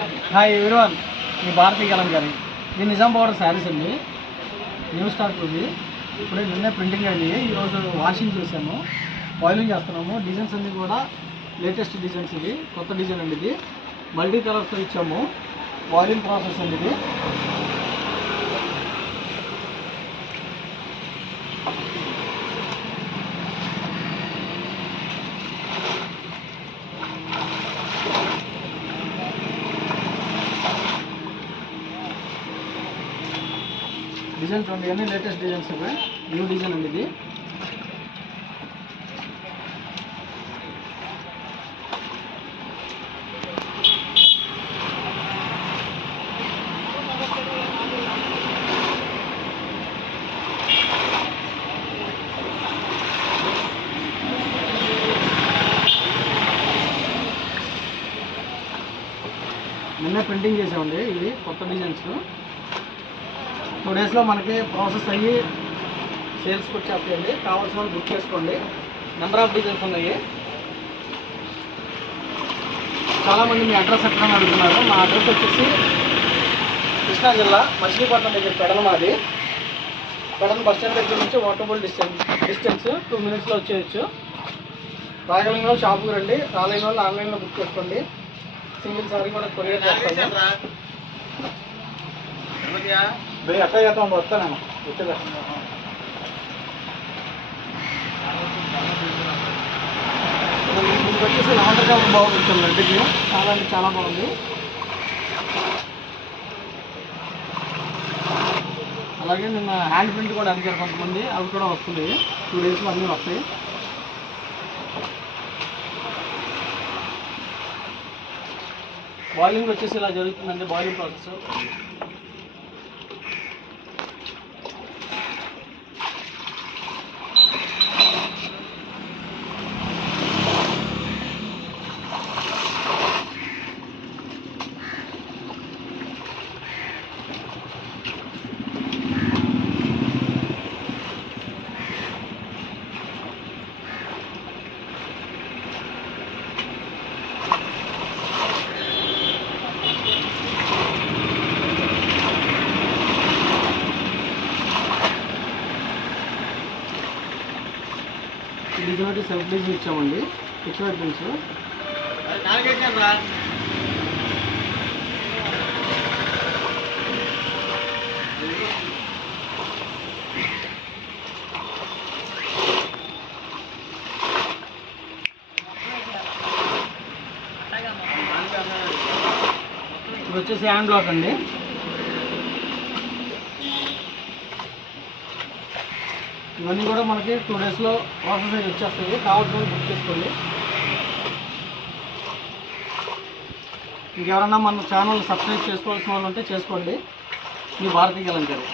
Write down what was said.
Hi everyone, మీ భారతీ కలంకారీ. ఇది నిజాం పౌడర్ శారీస్ అండి, new stock ఉంది. ఇప్పుడే నిన్నే ప్రింటింగ్ అయ్యి ఈరోజు వాషింగ్ చేసాము, ఆయిలింగ్ చేస్తున్నాము. డిజైన్స్ అన్నీ కూడా లేటెస్ట్ డిజైన్స్. ఇది కొత్త డిజైన్ అండి, ఇది మల్టీ కలర్స్తో ఇచ్చాము. ఆయిలింగ్ ప్రాసెస్ అండి ఇది. డిజైన్స్ చూడండి, అన్నీ లేటెస్ట్ డిజైన్స్ ఇవి. న్యూ డిజైన్ అండి ఇది. నిన్నే ప్రింటింగ్ చేసామండి, ఇవి కొత్త డిజైన్స్. 2 డేస్లో మనకి ప్రాసెస్ అయ్యి సేల్స్కి వచ్చేస్తాయండి. కావాల్సిన వాళ్ళు బుక్ చేసుకోండి. నెంబర్ ఆఫ్ డిజైన్స్ ఉన్నాయి. చాలామంది మీ అడ్రస్ ఎక్కడని అడుగుతున్నారు. మా అడ్రస్ వచ్చేసి కృష్ణా జిల్లా మచిలీపట్నం దగ్గర పెడన. మాది పెడన బస్ స్టాండ్ దగ్గర నుంచి వాకబుల్ డిస్టెన్స్ 2 మినిట్స్లో వచ్చేయచ్చు. రాగలిగిన వాళ్ళు షాపుకి రండి, రాలేని వాళ్ళు ఆన్లైన్లో బుక్ చేసుకోండి. సింగిల్ సారీ కూడా కొరియర్ చేస్తాను. అట్లా చేస్తాం, వస్తాను వచ్చేదా. మీకు వచ్చేసి లాండర్ కలర్ బాగుంటుంది అండి. చాలా అంటే చాలా బాగుంది. అలాగే నిన్న హ్యాండ్ ప్రింట్ కూడా అడిగారు కొంతమంది, అవి కూడా వస్తుంది. 2 డేస్లో అన్నీ వస్తాయి. బాయిలింగ్ వచ్చేసి ఇలా జరుగుతుందండి, boiling process. Design self design ఇచ్చామండి, పిక్చర్ ప్రింట్స్. ఇది వచ్చేసి హ్యాండ్ బ్లాక్ అండి. ఇవన్నీ కూడా మనకి 2 డేస్లో ప్రాసెస్ అయ్యి వచ్చేస్తుంది. కావాల్సిన బుక్ చేసుకోండి. ఇంకెవరన్నా మన ఛానల్ సబ్స్క్రైబ్ చేసుకోవాల్సిన వాళ్ళు ఉంటే చేసుకోండి. మీ భారతీ కలంకారీ.